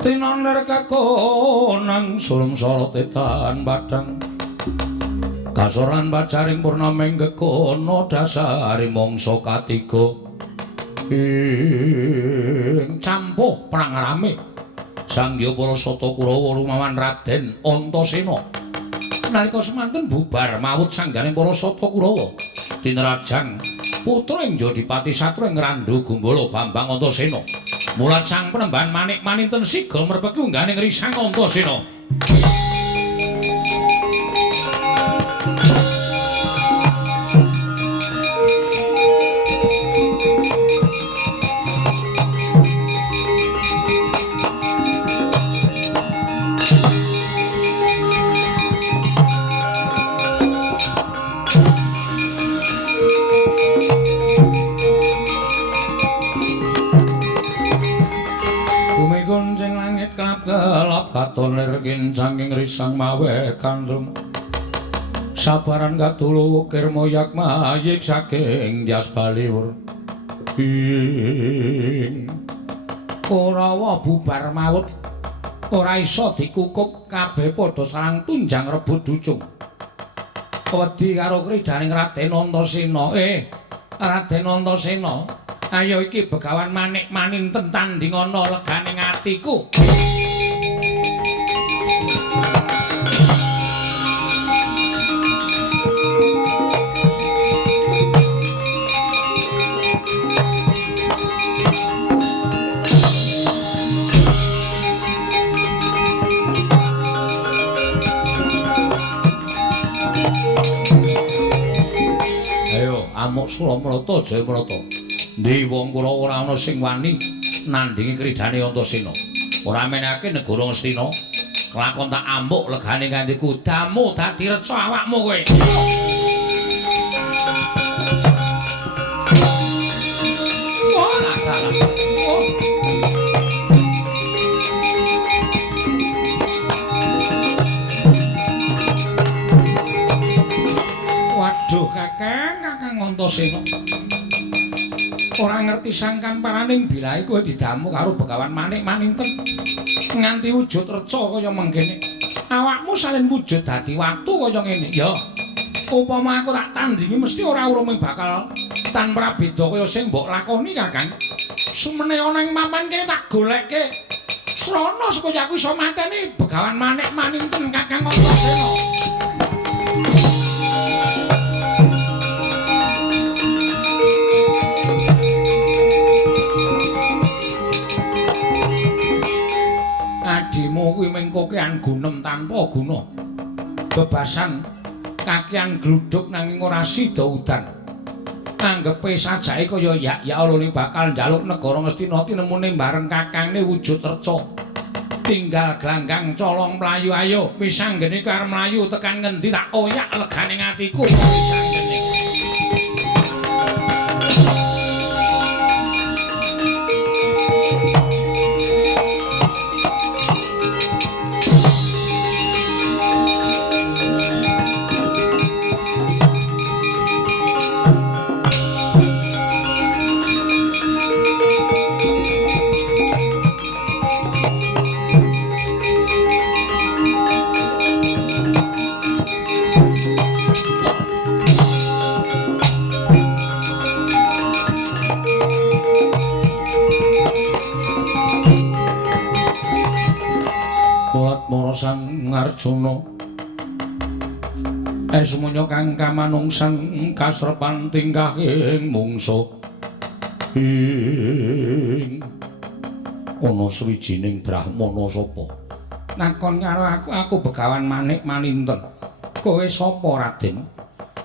Tinaner kakonang sulem sorotetan badang kasoran bacaring purnaming kekono dasari mangsa katiga ing campuh perang rame Sang Hyang Sata Kurawa lumawan Raden Antasena nalika semanten bubar mawut sangganing para Sata Kurawa tinrajang putra ing Jodipati Satra ing Randu Gumbala Bambang Antasena mulat sang penemban manik maninten siga merpeki ungganing Risang Antasena. Kelap katon lergin sanging risang mawe kandrum sabaran katulu ukir moyak mayik saking dias baliwur Kurawa bubar mawut ora iso dikukup kabeh padha sarang tunjang rebut ducung wedi karo kridaning Raden Antasena Raden Antasena ayo iki begawan manik maninten tanding ana leganing atiku Amuk Sulamrata Jayamrata ndi wong kula ora ana sing wani nandhingi kridane Antasena ora menake negara Ngastina kelakon tak amuk legane kanthi kudamu dadi reca awakmu kowe waduh kakang Antasena ora ngerti sangkan paraning bilahe kowe didamu karo Begawan Manik Maninten nganti wujud reca kaya mengkene awakmu salin wujud dadi watu kaya ngene ya upama aku tak tandingi mesti ora urung bakal tan prabeda kaya sing mbok lakoni kakang sumene ana ing maman kene tak golekke srana supaya aku iso mateni Begawan Manik Maninten kakang Antasena. Adimu kuwi mengko kean gunem tanpa guna. Bebasan kakian gluduk nanging ora sida udan. Anggepe sajake kaya yak-yak lho bakal njaluk negara Ngastina tinemune bareng kakangne wujud reca. Tinggal glanggang colong mlayu ayo misanggene karo mlayu tekan ngendi tak oyak leganing atiku misanggene. Sang Arjuna esmunya kang kamanungsan kasrepan tingkahing mungsa ing ana swijining brahmana sapa nakon karo aku Begawan Manik Maninten kowe sapa Raden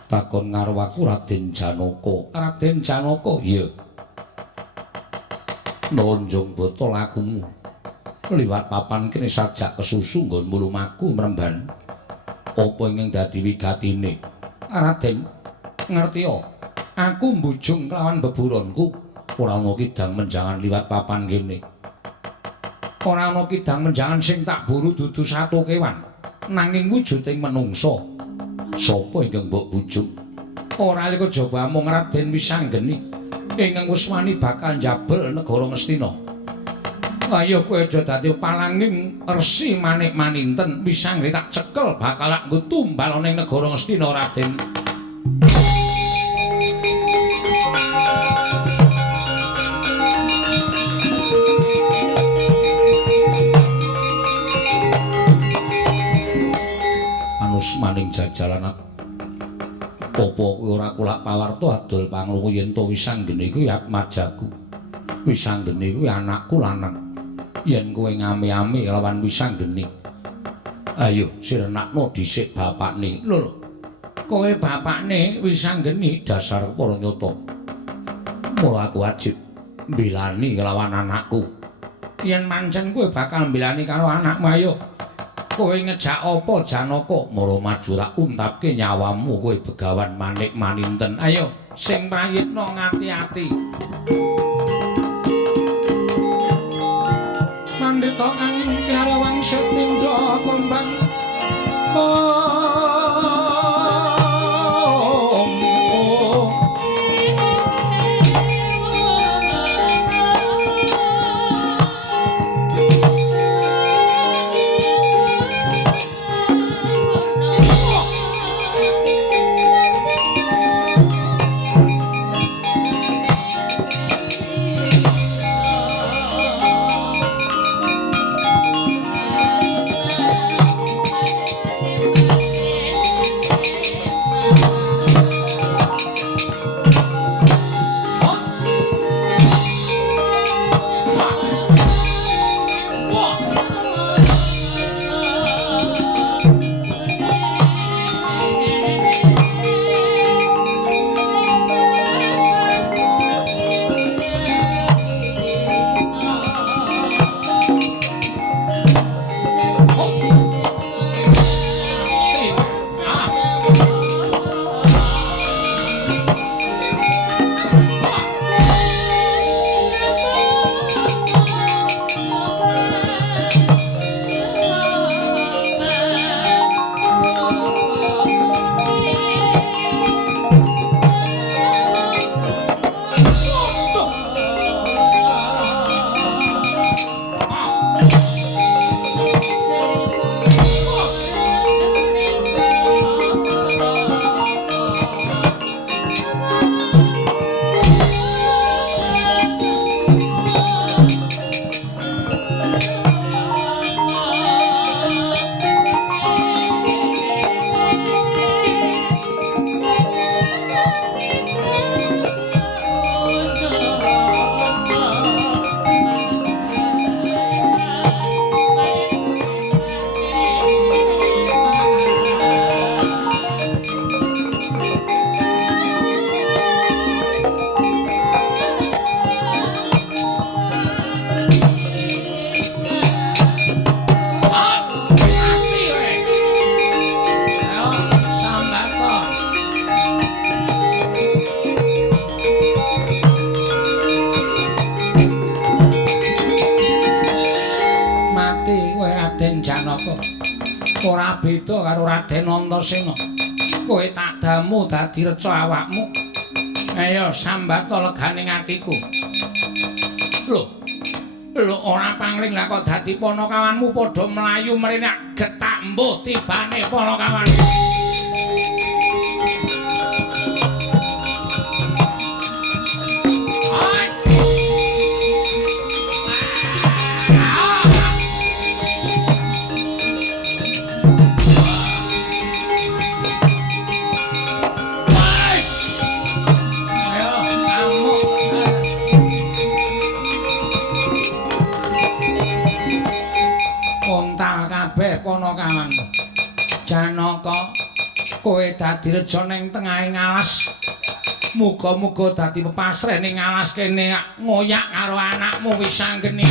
takon karo aku Raden Janaka iya nonjong botol lakumu liwat papan kene sajak kesusu nggonmu lumaku mremban apa ingkang dadi wigatine Raden ngerti aku mbujung kelawan beburonku ora ana kidang menjangan liwat papan kene ora ana kidang menjangan sing tak buru dudu satu kewan nanging wujuding menungsa sapa ingkang mbok bujung ora liko jaba mung Raden Wisanggeni ingkang wis wani bakal njabel negara Ngastina Ayo kowe aja dadi palanging Resi Manik Maninten wisanggeni tak cekel bakal nggo tumbal ning negara Ngastina Raden. Anus maning jajalan apa kowe ora kulak pawarta adol panglungu yen to wisanggeni kuwi majaku. Wisanggeni kuwi anakku lanang. Yen kowe ngame-ame lawan wisanggeni. Ayo sirenakno dhisik bapakne. Lho. Kowe bapakne wisanggeni dasar para nyata. Mula aku wajib mbelani lawan anakku. Yen pancen kowe bakal mbelani karo anakmu ayo. Kowe ngejak apa Janaka mara maju tak untapke nyawamu kowe Begawan Manik Maninten. Ayo sing prayitna ngati-ati. Mandita kang karo wangsit mindha kumbang. Ora beda karo Raden Antasena. Kowe tak damu dadi reca awakmu. Ayo sambata leganing atiku. Lho ora pangling lah kok dadi panakawanmu padha mlayu mrene getak mbuh tibane panakawan. Panakawan Janaka kowe dadi reja ning tengahing alas muga-muga dadi pepasreh ning alas kene ngoyak karo anakmu Wisanggeni.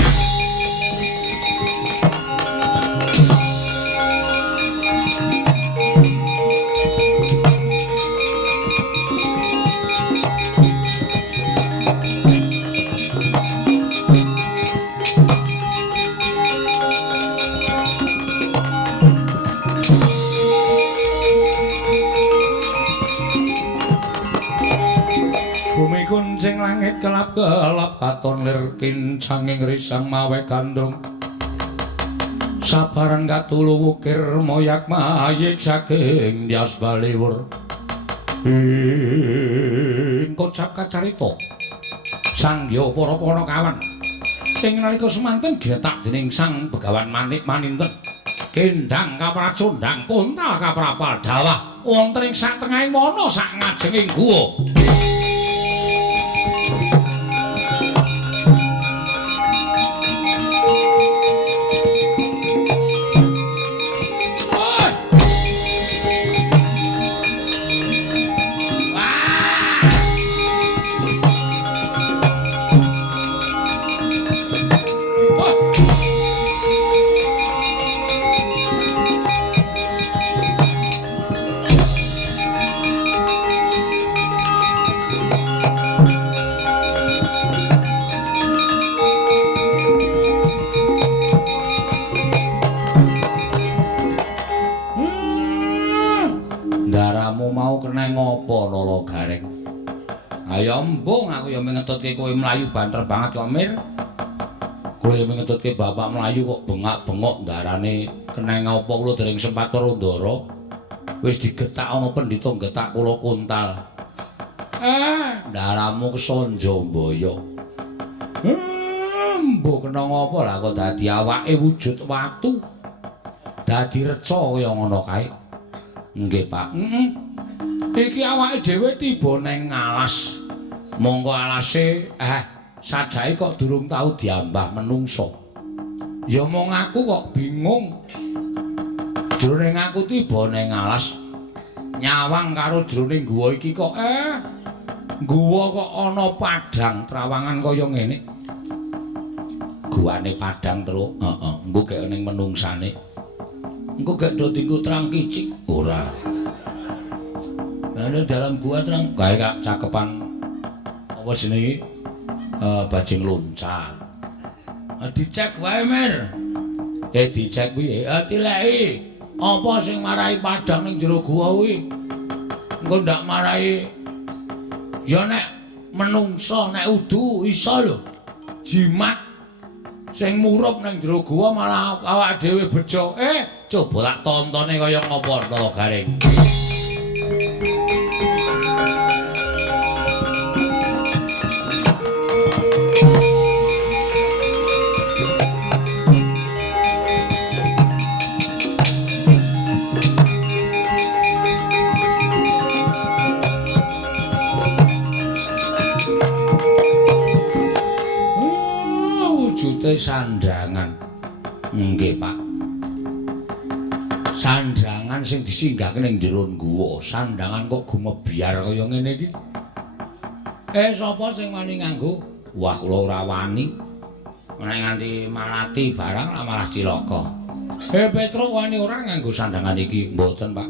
gelap katon lir kincanging risang mawe gandrung sabaran katulu wukir moyak mayik saking Dyas Baliwur kocap kacarita sangya para kawan ing nalika semanten ginetak dening Sang Begawan Manik Maninten kendhang kapracundhang kuntal kaprapal dawah wonten ing satengahing wana sak ngajenging guwa ngopo Lolo Gareng ayo embung aku ya mengetutke kowe mlayu banter banget kok Mir kula ya mengetutke bapak mlayu kok bengak-bengok ndarane keneng apa kula dereng sempat karo Ndara wis digetak ana pendhita getak kula kuntal ndaramu kesonjo mboyo mbok kena ngopo lah kok dadi awake wujud watu dadi reca kaya ngono kae nggih Pak iki awake dhewe tiba neng alas monggo alase sajae kok durung tau diambah menungso ya mong aku kok bingung jroning aku tiba neng alas nyawang karo jroning guwa iki kok guwa kok ana padang trawangan kaya ngene guwane padang terus engko gek ning menungsane engko gek do tingku terang kicik ora ana dalam gua terang gawe kak cakepan apa jenenge bajing loncat dicek wae Mir dicek kuwi dileki apa sing marai padang ning jero gua kuwi engko ndak marai ya nek menungso nek udu iso lho jimat sing murup ning jero gua malah awak dhewe bejo coba tak tontone kaya ngopo to Gareng sandangan nggih Pak sandangan sing disinggahke ning jero guwa sandangan kok gumebyar kaya ngene iki sapa sing wani nganggo wah kula ora wani nek nganti malati barang lah malah cilaka Petruk wani ora nganggo sandangan iki mboten Pak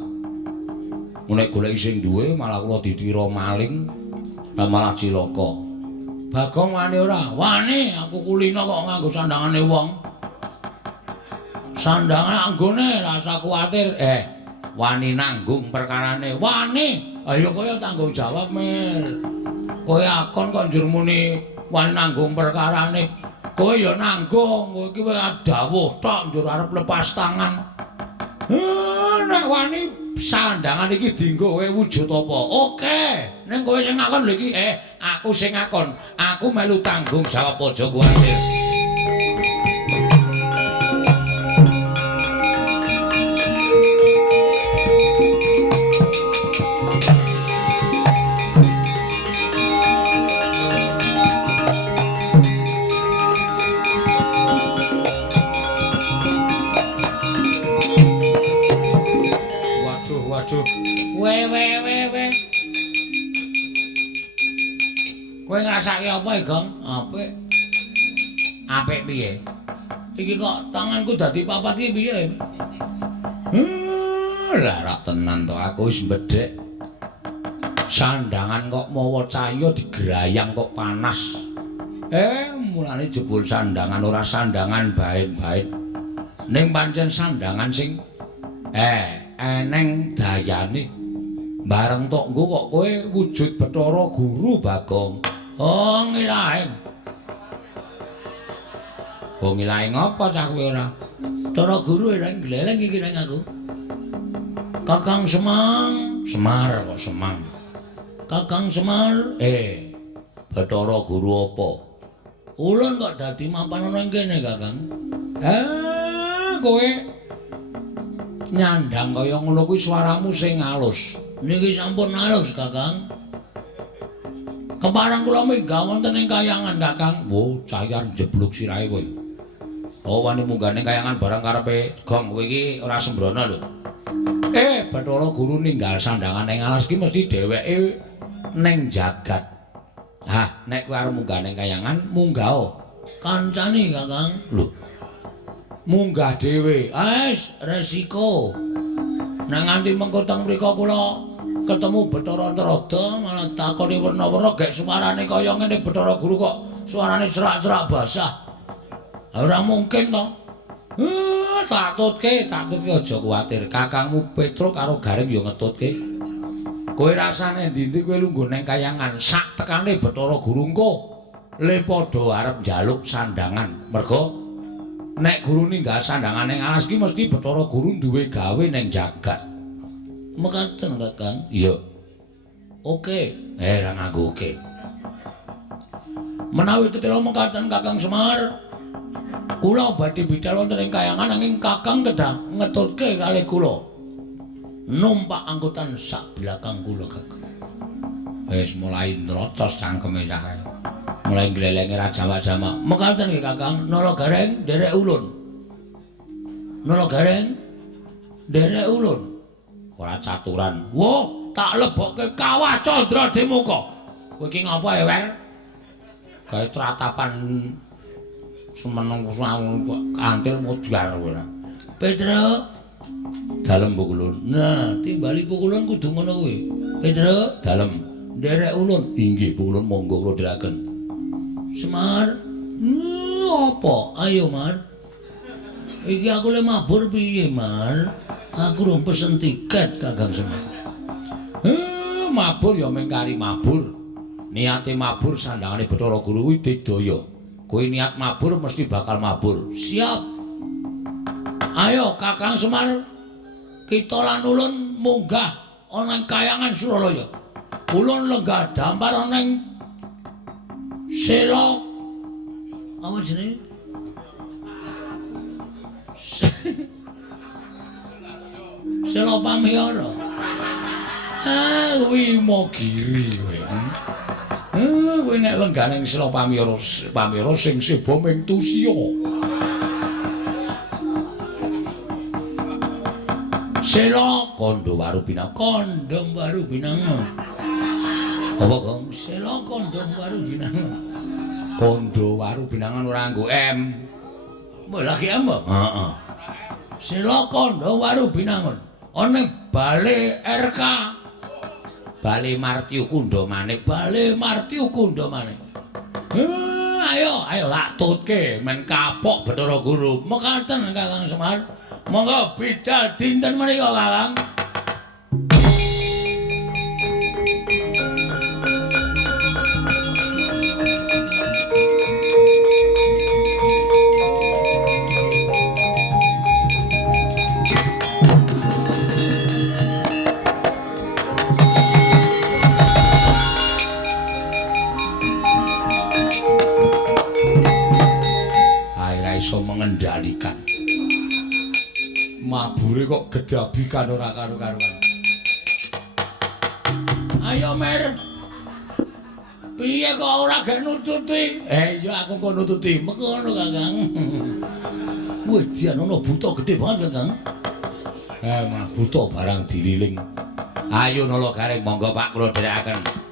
nek goleki sing duwe malah kula ditira maling lah malah cilaka Bagong wani ora? Wani, aku kulino kok nganggo sandangane wong. Sandangan anggone rasa kuwatir. Wani nanggung perkarane. Wani. Ayo kaya tanggung jawab, Mir. Kowe akon kok njur muni wani nanggung perkarane. Kowe ya nanggung, kowe iki wis dawuh tok njur arep lepas tangan. Nek wani sandangan iki dienggo kowe wujud apa? Oke. Ning kowe sing ngakon lho iki, aku sing ngakon. Aku melu tanggung jawab aja kuwatir. Waduh. We. Kowe ngrasake apa, Gong? Apik. Apik piye? Iki kok tanganku dadi papat iki piye? Lah tenan to aku wis mbedhek. Sandangan kok mawa cahya digerayang kok panas. Mulane jebul sandangan ora sandangan bain-bain. Ning pancen sandangan sing eneng dayane. Bareng tok nggo kok kowe wujud Bathara Guru Bagong. Oh, ngilaing. Oh, ngilaing apa cah kowe ora? Cara guru ora gleleng iki nang aku. Kakang Semar kok Semang. Kakang Semar, Bathara Guru apa? Ulun kok dadi mapan ana ing kene, Kakang. Kowe nyandang kaya ngono kuwi swaramu sing alus. Niki sampun alus, Kakang. Kepareng kula minggah wonten ing kayangan, Kakang. Wo, cayar jebluk sirahe kowe. Oh, wani munggah ning kayangan barang karepe gong kowe iki ora sembrono lho. Bathara Guru ninggal sandangan ning alas ki mesti dheweke ning jagat. Hah, nek kowe arep munggah ning kayangan, munggah kancane, Kakang. Lho. Munggah dhewe. Resiko. Nang nganti mengko teng mriko kula ketemu Bathara Antarada malah takoni werna-werna gek suarane kaya ngene Bathara Guru kok suarane serak-serak basah. Ora mungkin to. Tak tutke aja kuwatir. Kakangmu Petruk karo Gareng ya ngetutke. Kowe rasane ndi-ndi kowe lungguh nang kayangan sak tekane Bathara Guru engko le padha arep njaluk sandangan. Mergo nek guru ninggal sandangan ning alas ki mesti Bathara Guru duwe gawe ning jagat. Mekaten, Kakang? Iya. Oke. Ora nganggo oke. Menawi tetela mekaten Kakang Semar, kula badhe bidhal wonten ing kayangan nanging Kakang kedah ngetutke kalih kula. Numpak angkutan sak belakang kula, Kakang. Wis mulai nrocos cangkeme cah kae. Mulai glelenge ra jamak-jamak. Mekaten nggih, Kakang. Nala Gareng nderek ulun. Nala Gareng nderek ulun. Ora caturan. Wo, tak lebokke Kawah Candra Demuka. Kowe iki ngapa Wer? Gawe tratapan semeneng kantil modar kowe. Petruk dalem pukulun. Nah, timbali pukulun kudu ngono kuwi. Petruk dalem nderek ulun. Inggih pukulun monggo kula dherekaken. Semar. Apa? Ayo, Mar. Iki aku le mabur piye, Mar? Aku rung pesen tiket, Kakang Semar. Mabur ya mung kari mabur. Niate mabur sandangane Bathara Guru kuwi digdaya. Kowe niat mabur mesti bakal mabur. Siap. Ayo Kakang Semar, kita lan ulun munggah ana ing kayangan Suralaya. Ulun lenggah dampar ana ing Sela. Apa jenenge? Sela Pamiyara. Kuwi Mogiri kowe. Kowe nek lenggah ning Sela Pamiyara sing seba ming Tusya. Sela Kandawaru Binangun. Apa, Kang? Sela Kandawaru Binangun. Kandawaru Binangun ora nggo M. Mbok lagi M, Mbok? Heeh. Sela Kandawaru Binangun. Ana Bale RK. Bale Martiu Kundamanik. Ayo tak tutke men kapok Bathara Guru. Mekaten Kakang Semar. Monggo bidal dinten menika, Kakang. Iso mengendalikan mabure kok gedabikan ora karo-karuan. Ayo Mer, piye kok ora gek nututi? Iya aku kok nututi mekono Kakang. Wedian ana buta gedhe banget Kakang. Mah buta barang dililing. Ayo Nala Gareng monggo Pak kula dherekaken.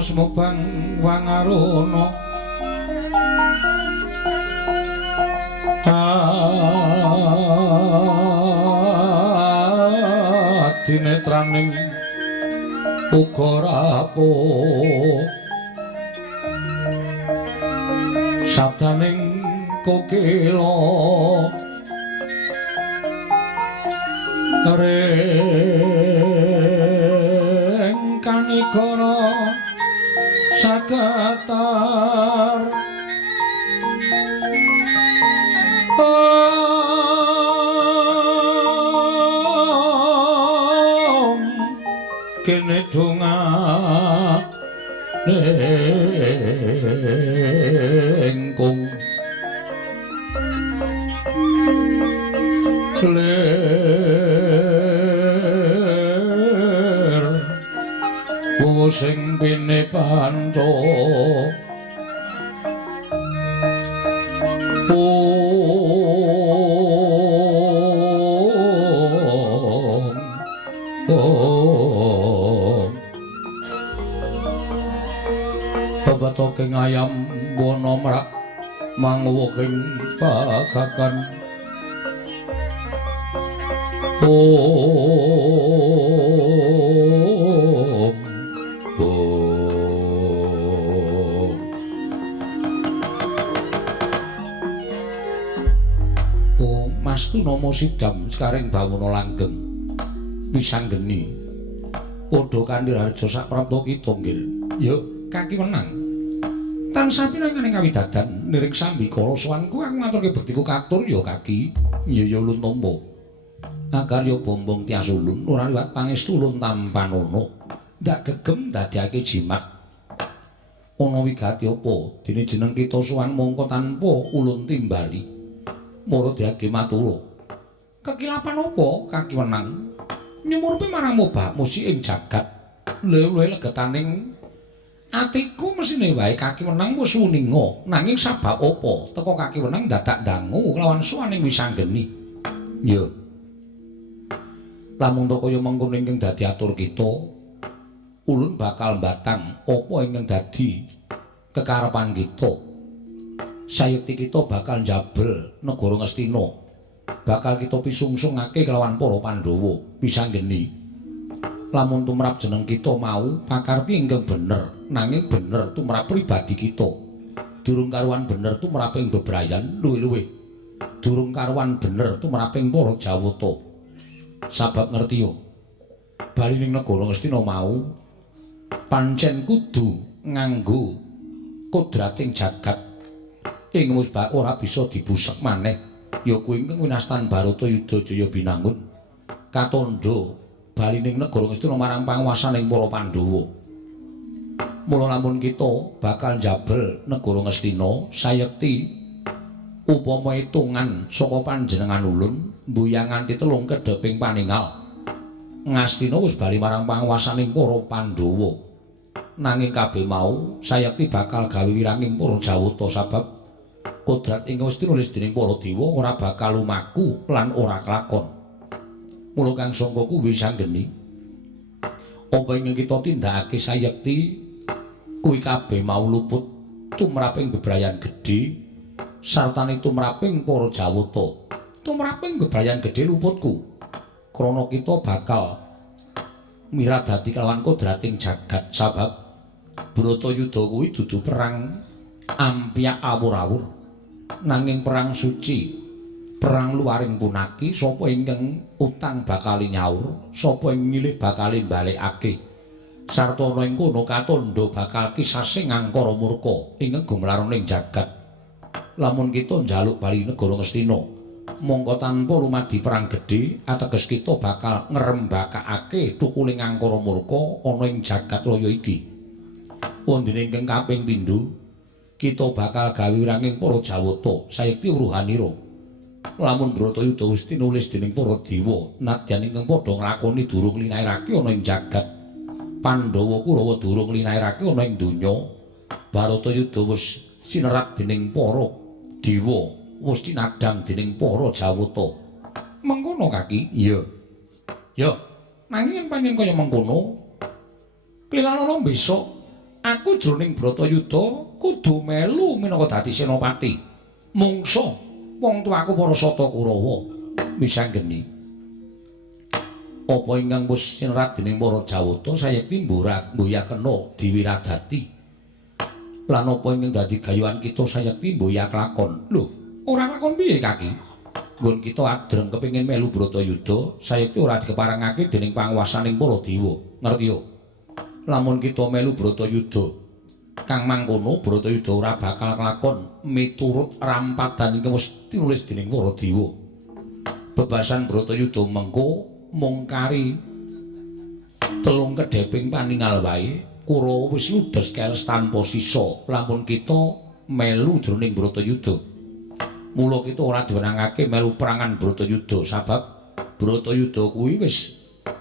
Semubang wangarono dinetraning uga rapuh sabdaning kokila reng kanikara sakatar kene dongane engkung ler sing pine panca Babatoking ayam wana mrak manguwuking bagagan Rama Sidam sekaring bawana langgeng pisanggeni padha kanthi harja saprapta kita nggih. Ya kaki menang. Tansah pinanganing kawidadan niring sambikala sowanku aku ngaturke bektiku katur ya kaki. Ya ulun tampa. Agarya bombong tias ulun ora liwat pangestu ulun tampanana. Ndak gegem dadiake jimat. Ana wigati apa dene jeneng kita sowan mongko tanpa ulun timbali. Mara diage matura. Kekilapan apa kaki menang? Nyumurupi marang mobah musi ing jagat. Luwe-luwe legetaning atiku mesine wae kaki menang wis wuninga. Nanging sabab apa teka kaki menang dadak dangu kelawan suwaning wisanggeni. Ya. Lamun to kaya mengkono ingkang dadi atur kita, ulun bakal mbatang apa ingkang dadi kekarepan kita. Sayekti kita bakal njabel negara Ngastina. Bakal kita pisungsungake kelawan para Pandhawa pisanggeni. Lamun tumrap jeneng kita mau pakarti ingkang bener, nanging bener tumrap pribadi kita. Durung karuan bener tumraping bebrayan luwih-luwih. Durung karuan bener tumraping para Jawata. Sabab ngerti yo. Bali ning negara Ngastina mau pancen kudu nganggo kodrating jagat. Ing musbah ora bisa dibusek maneh. Ya kuwi ingkang winastan Baratayuda Jaya binangun katandha bali ning negara Ngastina marang panguwasaning para Pandhawa. Mula lamun kita bakal njabel negara Ngastina sayekti upama itungan saka panjenengan ulun mbuyang nganti 3 kedheping paningal. Ngastina wis bali marang panguwasaning para Pandhawa. Nanging kabeh mau sayekti bakal gawe wiranging para Jawata sabab kodrat ingkang wis tinulis dening para dewa ora bakal lumaku lan ora kelakon. Mula kang sangka kuwi sanggeni apa ingkang kita tindakake sayekti kuwi kabeh mau luput tumraping bebrayan gedhe sartane tumraping para Jawata. Tumraping bebrayan gedhe luputku krana kita bakal miradati kelawan kodrating jagat sabab Bratayuda kuwi dudu perang ampyak awur-awur nanging perang suci, perang luaring punaki. Sapa ingkang utang bakal nyaur, sapa ing milih bakal balekake. Sarta ana ing kono katandha bakal kisasing angkara murka ingkang gumlaroning jagat. Lamun kita njaluk bali negara Ngastina, mongko tanpa lumadi perang gedhe, ateges kita bakal ngrembakake tukuling angkara murka ana ing jagat raya iki. Wondene ingkang kaping pindho kita bakal gawe wiranging para Jawata sayekti wuruhanira. Lamun Bratayuda wis tinulis dening para dewa, nadyan ingkang padha nglakoni durung linairake ana ing jagat. Pandhawa Kurawa durung linairake ana ing donya. Bratayuda wis sinerat dening para dewa, wis tinadhang dening para Jawata. Mengkono kaki? Iya. Ya, nanging yen pancen kaya mengkono, klilalana besok aku jroning Bratayuda kudu melu minangka dadi senopati. Mungsa wong tuaku para Sata Kurawa misanggeni. Apa ingkang wis sinerat dening para Jawata sayekti mbuyakena diwiradati. Lan apa ingkang dadi gayuhan kita sayekti mbuyak lakon. Lho, ora lakon piye kaki? Nggon kita adreng kepengin melu Bratayuda sayekti ora dikeparengake dening panguwasaning para dewa. Ngerti yo? Lamun kita melu Bratayuda kang mangkono Bratayuda ora bakal kelakon miturut rampadan ingkang wis tinulis dening para dewa. Bebasan Bratayuda mengko mung kari 3 kedheping paningal wae Kurawa wis ludes keles tanpa sisa lamun kita melu jroning Bratayuda. Mula kita ora diwenangake melu perangan Bratayuda sabab Bratayuda kuwi wis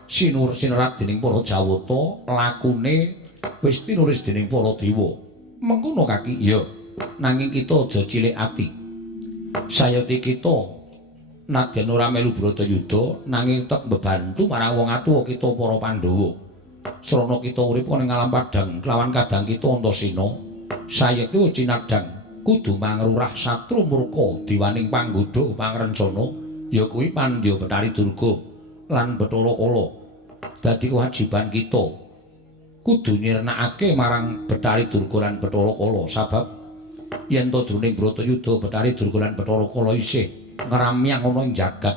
sinerat dening para Jawata, lakune wis tinulis dening para dewa. Mengkono kaki? Ya. Nanging kita aja cilik ati. Sayekti kita nadyan ora melu Bratayuda nanging tetep mbebantu marang wong atuwa kita para Pandhawa. Srana kita urip ning alam padhang kelawan kadang kita Antasena, sayekti wis cinadhang kudu mangrurah satru murka diwaning panggodha pangrencana ya kuwi Pandya Betari Durga lan Bathara Kala. Dadi kewajiban kita kudu nyirnakake marang Betari Durga lan Bathara Kala sabab yen to jroning Bratayuda Betari Durga lan Bathara Kala isih ngramyang ana ing jagat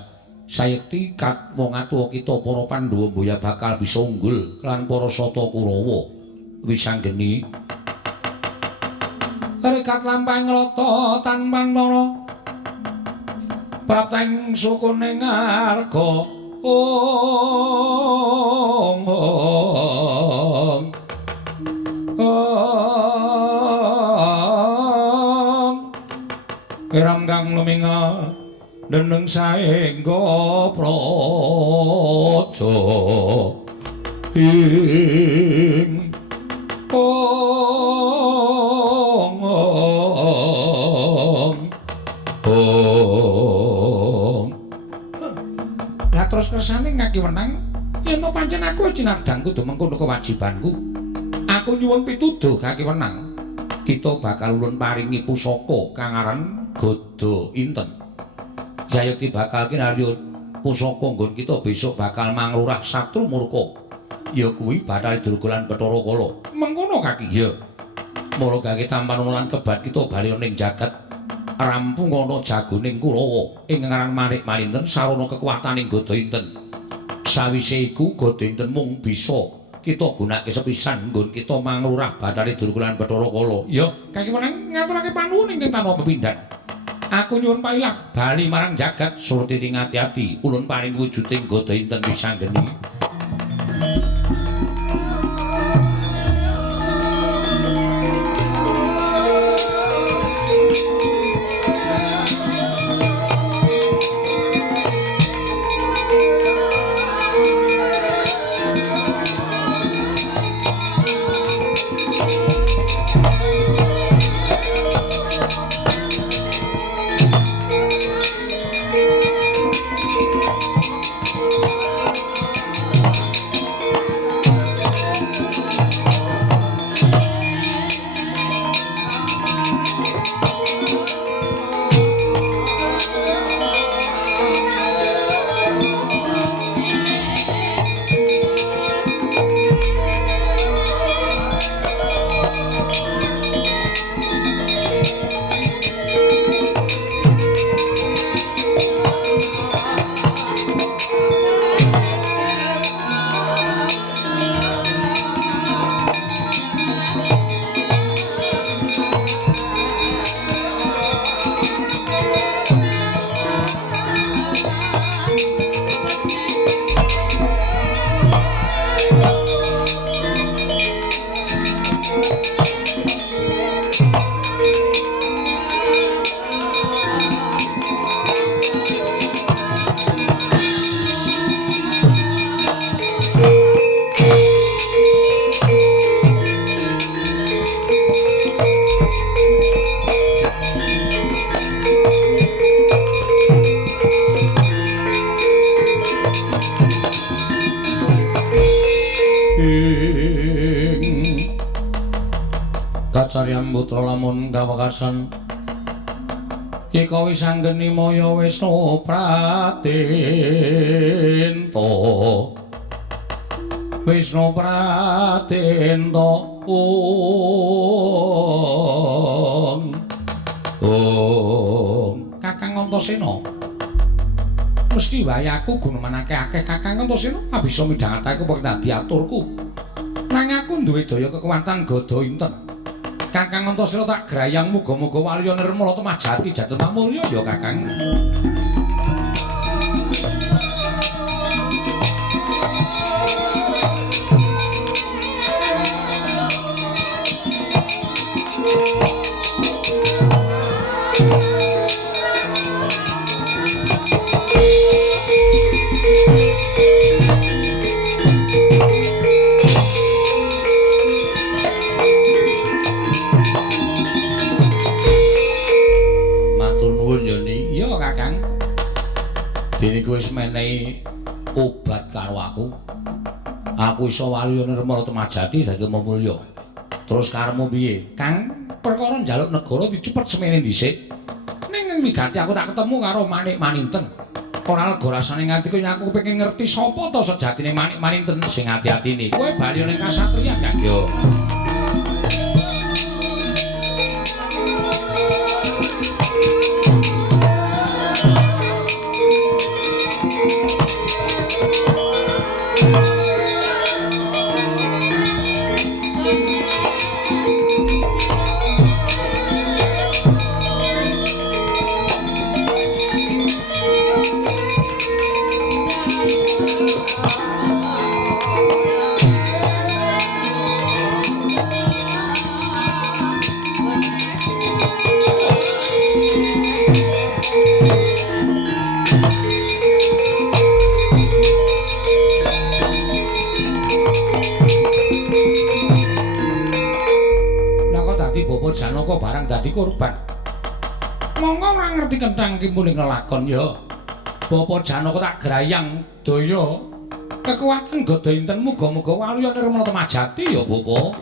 sayekti kat wong atuwa kita para Pandhawa mboya bakal bisa unggul lan para Sata Kurawa wisanggeni rekat lampahing rata tanpa lara prateng sukuning arga Iram kang luminga deneng saengga praja ing Lah terus kersane ngaki wenang yen to pancen aku cinardang kudu mengkono kewajibanku. Aku nyuwun pituduh Kaki Wenang. Kita bakal ulun paringi pusaka kang aran Gada Inten. Jayakti bakal kinarya pusaka nggon kita besok bakal manglurah satru murka. Ya kuwi Bathara Durga lan Bathara Kala. Mengkono Kaki ya. Mula gage tampan lan kebat kita bali ning jagat rampung ana jagoning Kurawa ing ngaran Manik Maninten sarana kekuwataning Gada Inten. Sawise iku Gada Inten mung bisa kita gunakake sepisan nggon kita manglurah Bathara Durga lan Bathara Kala. Ya, Kaki Wenang ngaturake panuwun ingkang tanpa pepindhan. Aku nyuwun pailah bali marang jagat surti ati-ati ulun paring wujuding Gada Inten wisanggeni. Kacaryan putra lamun kawekasan ika wisanggeni maya Wisnu Pratinta Wisnu Pratinta Kakang Antasena mesti wae aku gunemanake akeh Kakang Antasena bisa midhangetake apa dadi aturku nang aku duwe daya kekuatan Gada Inten Kakang Antasena tak grayang muga-muga waliya nirmala temajati jatuh mamulya ya Kakang. Dene kowe wis menehi obat karo aku. Aku iso waliya nirmala temajati dadi mamulya. Terus karepmu piye? Kang, perkara njaluk negara dicepet semene dhisik. Ning wigati aku tak ketemu karo Manik Maninten. Ora lega rasane nganti kowe aku pengen ngerti sapa to sejatine Manik Maninten sing ati-atine. Kowe bali ning kasatriyan, Kang yo. Janaka barang dadi korban. Monggo ora ngerti kenthang ki muling lelakon ya. Bapak Janaka tak grayang daya. Kekuatan Gada Inten muga-muga waluya nirmana temajati ya, Bapak.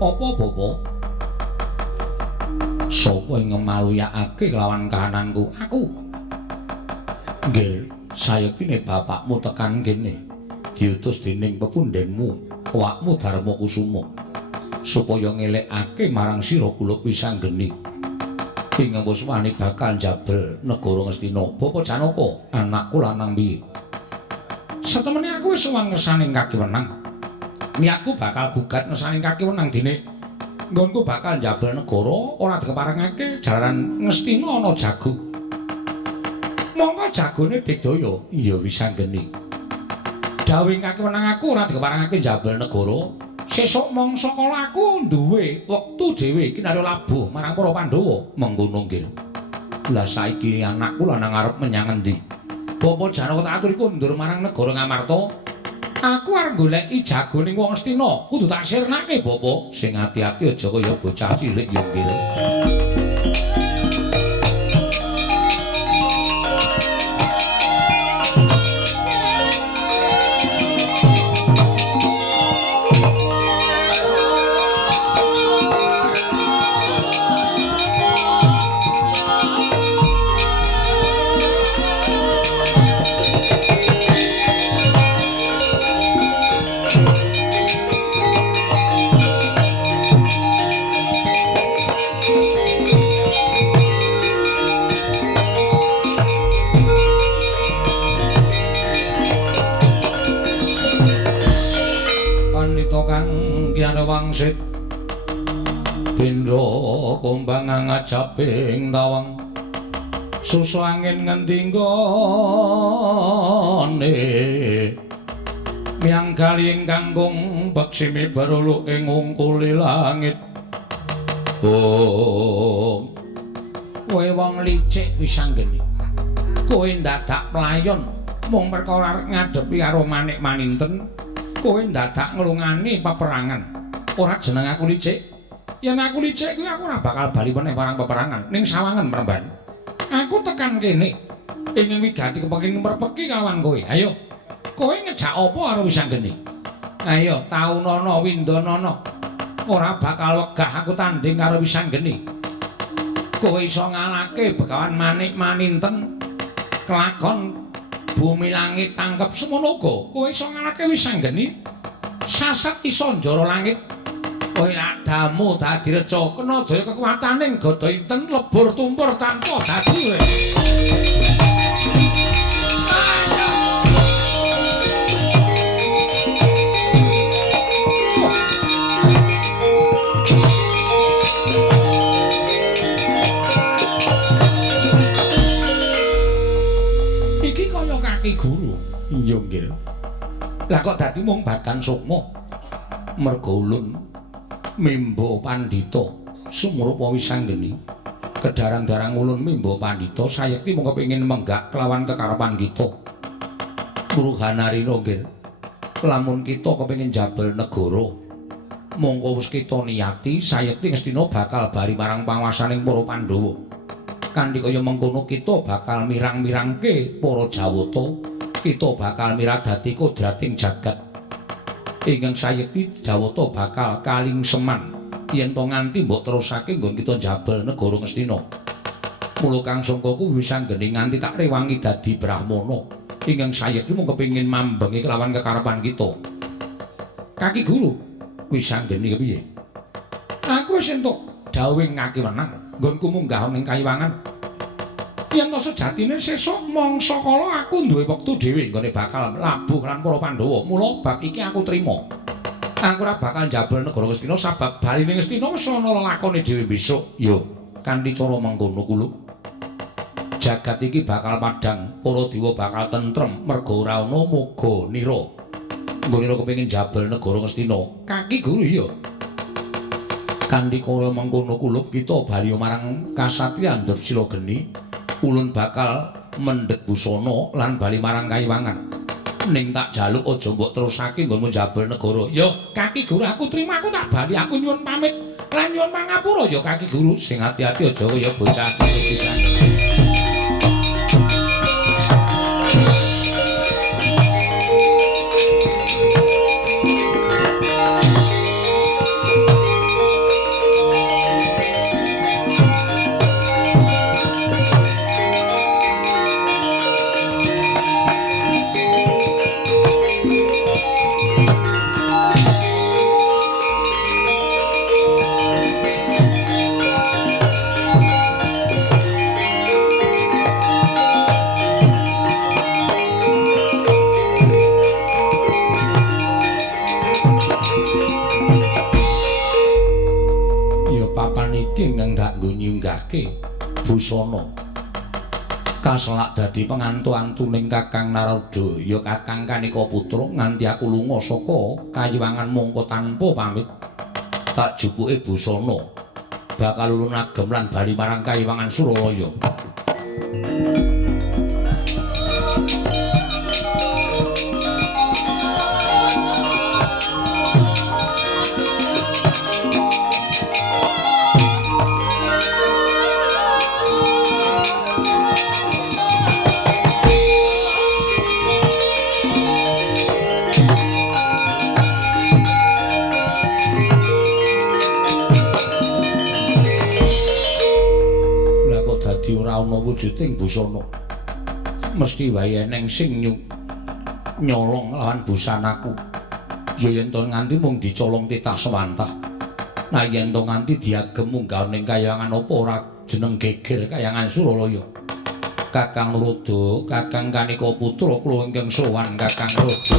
Apa Bapak? Sapa ing ngemaluyakake kelawan kahananku? Aku. Nggih, sayektine bapakmu tekan kene diutus dening pepundhenmu, awakmu Darma Kusuma, supaya ngelekake marang sira kula Wisanggeni. Ing wis wani bakal njabel negara Ngastina. Bapak Janaka, anakku lanang piye? Satemene aku wis suwan ngersaning kakiwenang. Niatku bakal gugat ngersaning kakiwenang dene nggonku bakal njabel negara ora dikeparengake jalaran Ngastina ana jago. Monggo jagone digdaya, iya Wisanggeni. Dawing kakiwenang aku ora dikeparengake njabel negara, sesuk mangsa kala aku duwe wektu dhewe iki nare labuh marang para Pandhawa mengkono nggih. Lah saiki anakku lanang arep menyang endi? Bapak Janaka tak atur iku ndur marang negara Ngamarta. Aku arep goleki jagoning wong Astina, kudu tak sirnake, Bapak. Sing ati-ati aja kaya bocah cilik yo nggih. Wangsit Bendra kumbang ngajaping tawang susu angin ngendi nggone miang kali ingkang kung beksimi berulu ing ungkuli langit. Oh kowe wong licik Wisanggeni, kowe ndadak playon mung perkara arep ngadepi karo Manik Maninten, kowe ndadak nglungani peperangan. Ora jeneng aku licik. Yen aku licik kuwi aku ora bakal bali meneh parang peperangan ning sawangan Mremban. Aku tekan kene ingin wigati kepengin merpeki kalawan kowe. Ayo. Kowe ngejak apa karo Wisanggeni? Ayo, taunana windanana. Ora bakal wegah aku tanding karo Wisanggeni. Kowe iso ngalahke Begawan Manik Maninten. Kelakon bumi langit tangkep semono uga. Kowe iso ngalahke Wisanggeni. Sasat iso njara langit. Kowe adamu dadi reca kena daya kekuwataning Gada Inten lebur tumpur tanpa dadi kowe. Iki kaya kaki guru. Iya nggih. Lah kok dadi mung Badan Sukma? Merga ulun Mimba Pandhita sumrupa Wisanggeni. Kedarang-darang ulun Mimba Pandhita sayekti mung kepengin menggak kelawan kekarepan kita. Muruhanarina nggih. Lamun kita kepengin jabel negara, mongko wis kita niyati sayekti Ngastina bakal bari marang panguwasaning para Pandhawa. Kanthi kaya mengkono kita bakal mirang-mirangke para Jawata. Kita bakal miradati kodrating jagat. Ingkang sayekti Jawata bakal kalingseman yen to nganti mbok terusake nggon kita njabel negara Ngastina. Mula kang sangkaku Wisanggeni nganti tak rewangi dadi brahmana. Ingkang sayekti mung kepengin mambengi kelawan kekarepan kita. Kaki guru, Wisanggeni kepiye? Aku wis entuk dawuhing kakiwenang nggonku munggah ning kayiwangan. Yen to sejatine sesuk mangsa kala aku duwe wektu dhewe nggone bakal labuh lan para Pandhawa. Mula bab iki aku trima. Aku ora bakal njabel negara Ngastina sabab baline Ngastina wis ana lelakone dhewe besok. Yo, kanthi cara mengkono kulo. jagat iki bakal padhang, para dewa bakal tentrem merga ora ana muga nira. Nira kepengin jabal negara Ngastina. Kaki Guru iya. Kanthi kaya mengkono kulup kita bali marang kasatriyan Dursila Geni, ulun bakal mendhet busana lan bali marang Kayiwangan. Ning tak jaluk aja mbok terusake nggonmu jabal negara. Ya, Kaki Guru aku trima aku tak bali, aku nyuwun pamit. Lan nyuwun pangapura ya Kaki Guru, sing ati-ati aja kaya bocah pisan. Ingkang ganggo nyunggahke busana kaselak dadi pengantu-antuning Kakang Narada ya Kakang Kanika Putra nganti aku lunga saka Kayiwangan mongko tanpa pamit tak jupuke busana bakal ulun agem lan bali marang Kayiwangan Suralaya. Wujuding busana mesti wae eneng sing nyolong lawan busanaku. Ya yen to nganti mung dicolong titah sewantah. Nah yen to nganti diagem munggah ning Kayangan apa ora jeneng geger Kayangan Suralaya. Kakang Narada, Kakang Kanika Putra kula ingkang sowan Kakang Narada.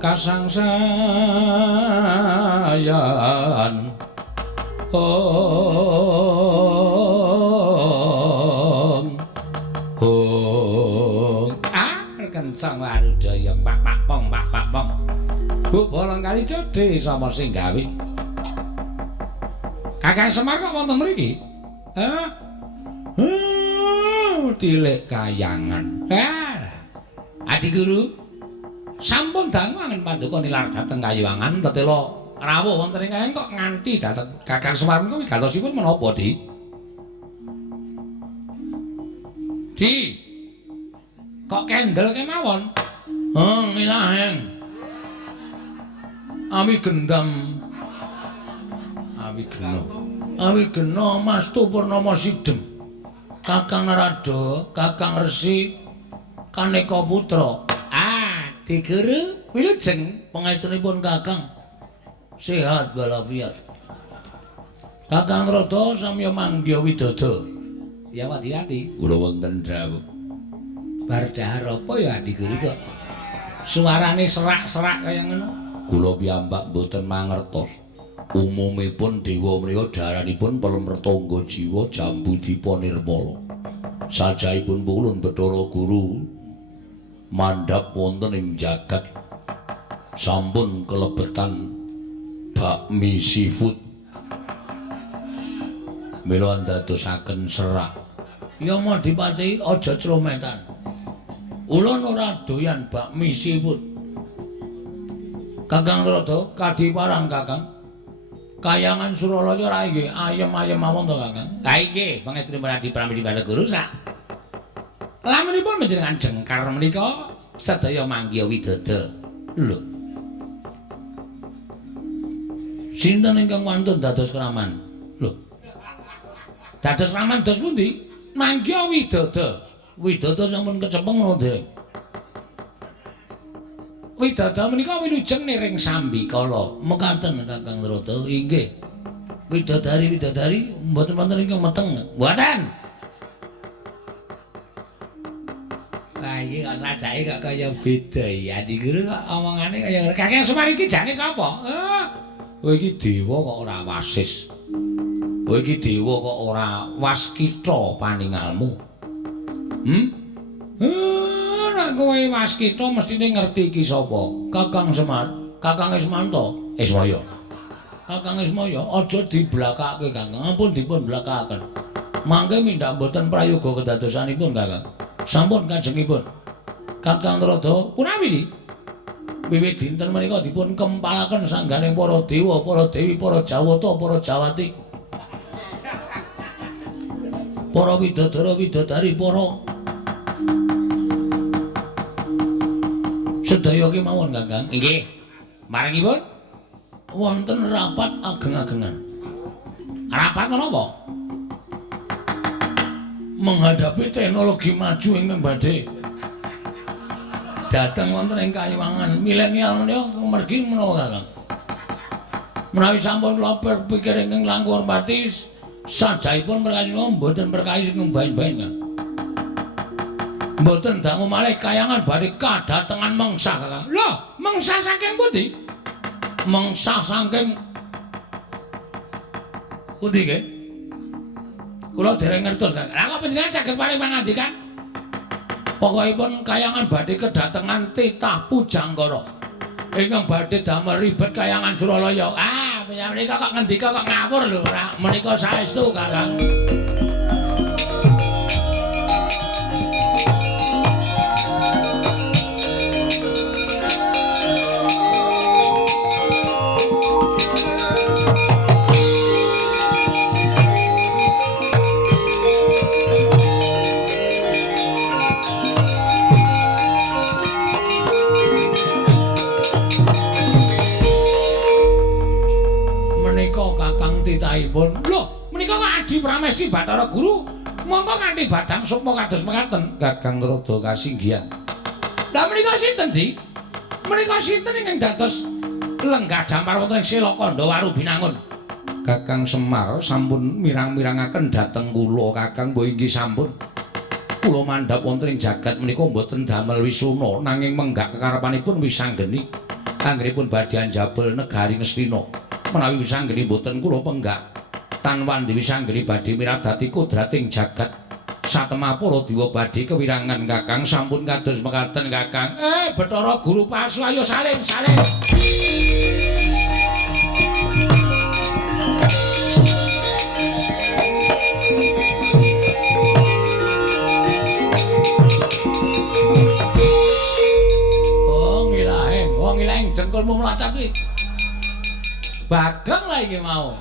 Kasangsayan kencang warudaya pak pong Bu bolong kali cedhe sapa sing gawe Kakang Semar kok wonten mriki Tilik Kayangan Adi Guru sampun dangu angin paduka nilar dhateng Kayiwangan tetela rawuh wonten ing kayang kok nganti dhateng Kakang Semar menika wigatosipun menapa, Di? Di. Kok kendel kemawon? Milaheng. Ami gendam. Awi gena Mastu Purnama Sidhem. Kakang Rada, Kakang Resi, Kaneka Putra. Ah, diguru wilujeng pangestunipun Kakang. Sehat walafiat. Kakang Rada samya mangya widada. Ya wati-wati. Kula wonten dawuh. Bar dahar apa ya diguru kok? Suarane serak-serak kaya ngono. Kula piyambak mboten mangertos. Umumipun dewa menika daranipun Pelemertangga Jiwa Jambu Dipa Nirmala. Sajaipun pulun Bathara Guru mandhap wonten ing jagat sampun kelebetan bakmi seafood. Mila ndadosaken serak. Ya Madipati aja clometan. Ulun ora doyan bakmi seafood. Kakang Rada kadiparan Kakang. Kayangan Suralaya ra nggih ayem-ayem mawon to Kakang. Ha iki pangestunipun Adi Pramidi Bathara Guru sak. Lamunipun panjenengan jengkar menika sedaya manggiya widada. Lho. Sinten ingkang wantun dados kraman? Lho. Dados kraman dos pundi? Manggiya widada. Widada sampun kecepeng ngono dereng. Widada menika wilujeng niring Sambikala. Mekaten Kakang Rada. Inggih. Widadari mboten wonten ingkang meteng. Mboten. Lah iki kok sajake kok kaya beda ya. Di Guru kok omongane kaya ngono. Kakang Semar iki jane sapa? Oh iki dewa kok ora wasis. Oh iki dewa kok ora waskita paningalmu. Nek kowe waskita mestine ngerti iki sapa? Kakang Semar, Kakang Ismanto, Ismaya. Kakang Ismaya aja diblakake Kakang, ampun dipun blakaken. Mangke mindak mboten prayoga kedadosanipun Kakang. Sampun kajengipun. Kakang Rada punawi wiwit dinten menika dipun kempalaken sangganing para dewa, para dewi, para jawata, para jawati. Para widadara, widadari, para sedaya kemawon Kakang. Nggih. Marangipun wonten rapat ageng-agengan. Rapat menapa? Menghadapi teknologi maju ingkang badhe dateng wonten ing Kayuwangan milenial menika mergi menapa Kakang? Menawi sampun kula berpikir ingkang langkung pati sajaipun perkawis mboten perkawis ingkang bain-bain. Mboten dangu malih Kayangan badhe kadatengan mangsa Kakang. Lho, mangsa saking pundi? Mangsa saking pundi nggih? Kula dereng ngertos Kakang. Lah kok panjenengan saged paring pangandikan? Pokokipun Kayangan badhe kedatengan titah Pujangkara. Ingkang badhe damel ribet Kayangan Suralaya. Ah, menika kok ngendika kok ngawur lho, ora menika saestu Kakang. Titahipun. Lho, menika kok Adi Pramesti Bathara Guru mongko kanthi badhang sukma kados mekaten. Kakang Rada kasinggihan. Lah menika sinten, Di? Menika sinten ingkang dados lenggah dampar wonten ing Selakanda Warubinangun? Kakang Semar sampun mirang-mirangaken dhateng kula, Kakang. Mbok inggih sampun. Kula mandhap wonten ing jagat menika mboten damel wisuna nanging menggak kekarepanipun wisanggeni anggenipun badhe anjabel negari Ngastina. Menawi wisanggeni boten kula penggak tan wandi wisanggeni badhe miradati kodrating jagat satemah para dewa badhe kewirangan Kakang sampun kados mekaten Kakang. Bathara Guru palsu ayo salin. Wong ilahing dengkulmu mlacat kuwi. Bagong lah iki mau.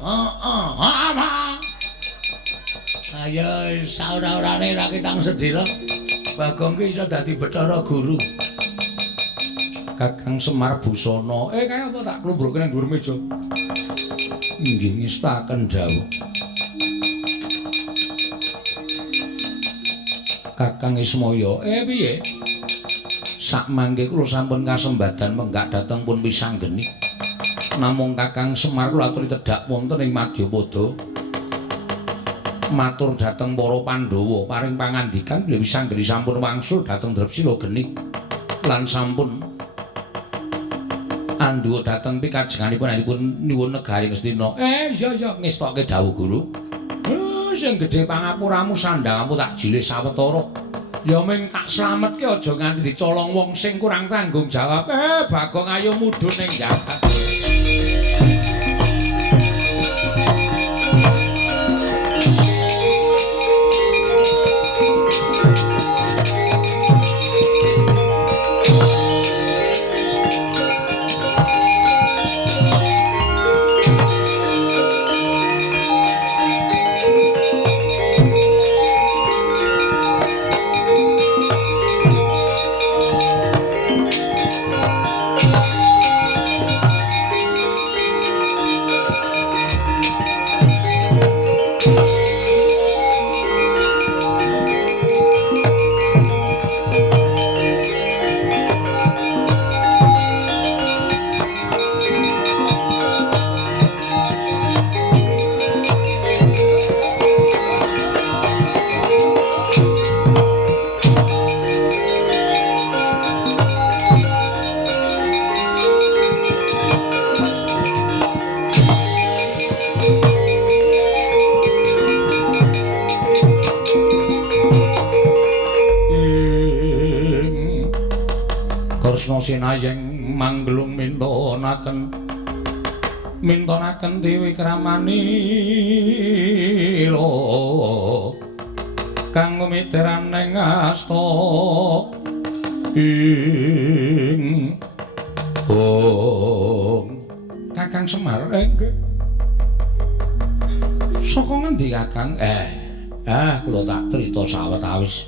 Ayo saora-orane ra kitang sedhira. Bagong ki iso dadi Bathara Guru. Kakang Semar busana. Kaya apa tak klumbruke nang dhuwur meja. Nggih ngestaken dawuh. Kakang Ismaya, piye? Sak mangke kula sampun kasembadan menggak dhateng pun Wisanggeni. Namung Kakang Semar kula aturi tedhak wonten ing Madyapada. Matur dhateng para Pandhawa paring pangandikan bilih Wisanggeni sampun wangsul dhateng Drepsila Geni lan sampun andhuwa dhateng pikajenganipun nyuwun negari Ngastina. Iya ngestokke dawuh Guru. Sing gedhe pangapuramu sandhanganmu tak jilih sawetara. Ya ming tak slametke aja nganti dicolong wong sing kurang tanggung jawab. Bagong ayo mudhun ning jagat. Sinayeng manggelung mintonaken Dewi Kramanila kang mitiraning asta ing Kakang Semar nggih saka ngendi Kakang kula tak crita sawetawis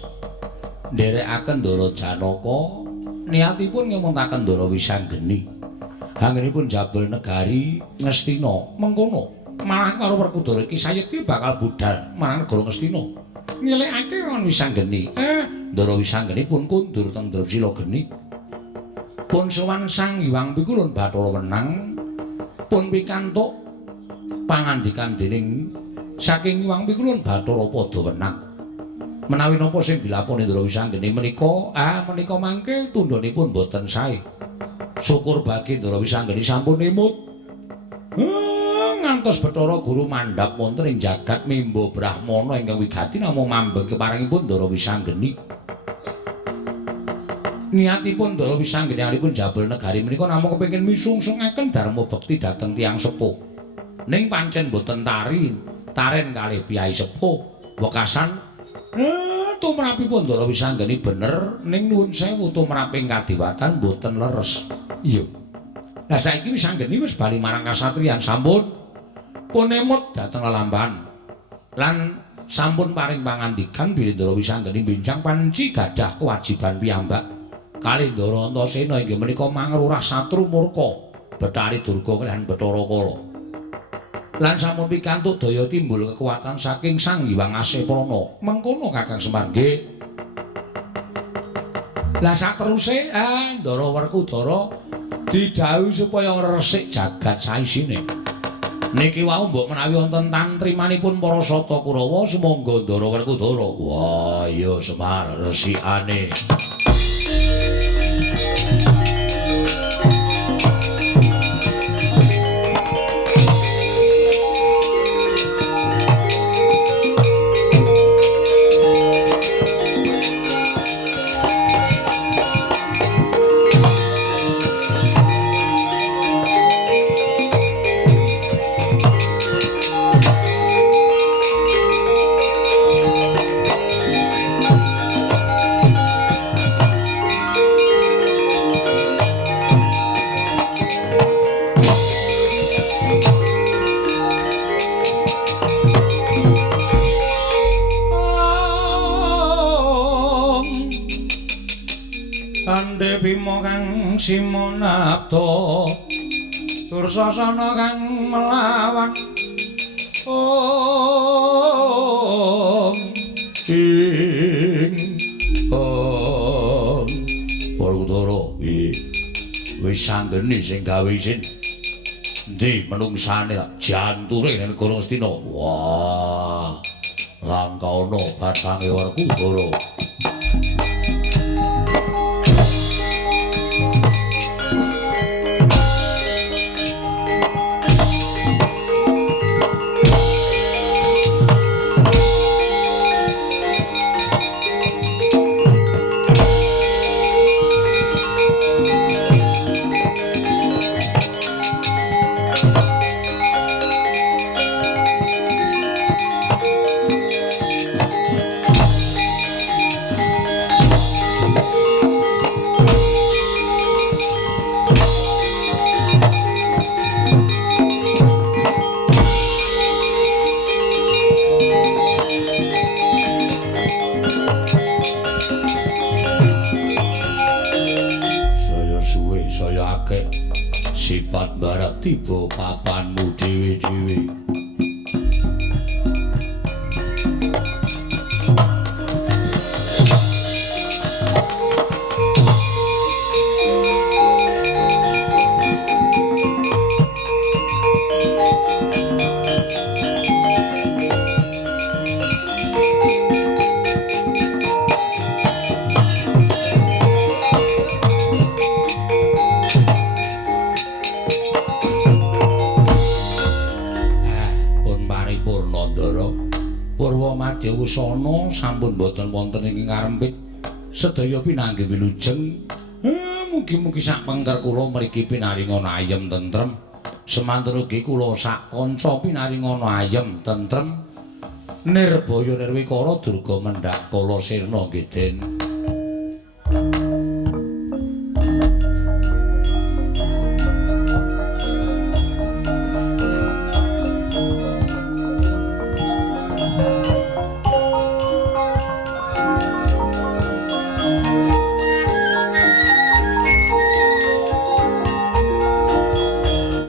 nderekaken Ndara Janaka niatipun ngemuntaken Ndara Wisanggeni. Anggenipun jabel negari Ngastina. Mengkono malah karo Werkudara iki sayekti bakal budal marang negara Ngastina. Nyelekake lawan Wisanggeni. Ndara Wisanggeni pun kundur teng Drepsila Geni. Pun sowan Sang Hyang Pikulun Bathara Wenang pun pikantuk pangandikan dening saking Hyang Pikulun Bathara Padawenang. Menawi napa sing dilakoni Ndara Wisanggeni menika mangke tundhonipun boten sae. Syukur bagi Ndara Wisanggeni sampun emut. Ngantos Bathara Guru mandhap wonten ing jagat mimba Brahmana ingkang wigati namung mambeng keparengipun Ndara Wisanggeni. Niatipun Ndara Wisanggeni alipun jabel negari menika namung kepengin misungsungaken dharma bekti dhateng tiyang sepuh. Ning pancen boten taren kalih piyai sepuh wekasan tumrapipun Ndara Wisanggeni bener ning nuwun sewu tumraping kadiwatan boten leres. Iya. Lah saiki Wisanggeni wis bali marang kasatriyan sampun punemut dhateng lelamban. Lan sampun paring pangandikan bilih Ndara Wisanggeni benjang panci gadah kewajiban piyambak kalih Ndara Antasena inggih menika mangrurah satru murka Bathari Durga kaliyan Bathara Kala. Lan sampun pikantuk daya timbul kekuatan saking Sang Hyang Aseprana. Mengkono Kakang Semar nggih. Lah sateruse Ndara Werkudara didhawuhi supaya ngresik jagat saisine. Niki wau mbok menawi wonten tantrimanipun para Sata Kurawa sumangga Ndara Werkudara. Wah, iya Semar resikane. Ande Bima kang simonapta Dursasana kang melawan ing Baratara wis sandeni sing gawe isin ndi menungsane janture ning negara Astina wah langka ana bathange Werkudara Sipat barat tiba papanmu dhewe-dhewe Wusana sampun boten wonten ing ngarempit sedaya pinanggih wilujeng mugi-mugi sak pengker kula mriki pinaringana ayem tentrem semanten ugi kula sak kanca pinaringana ayem tentrem nirbaya nirwikara durga mendhak kala sirna nggih Den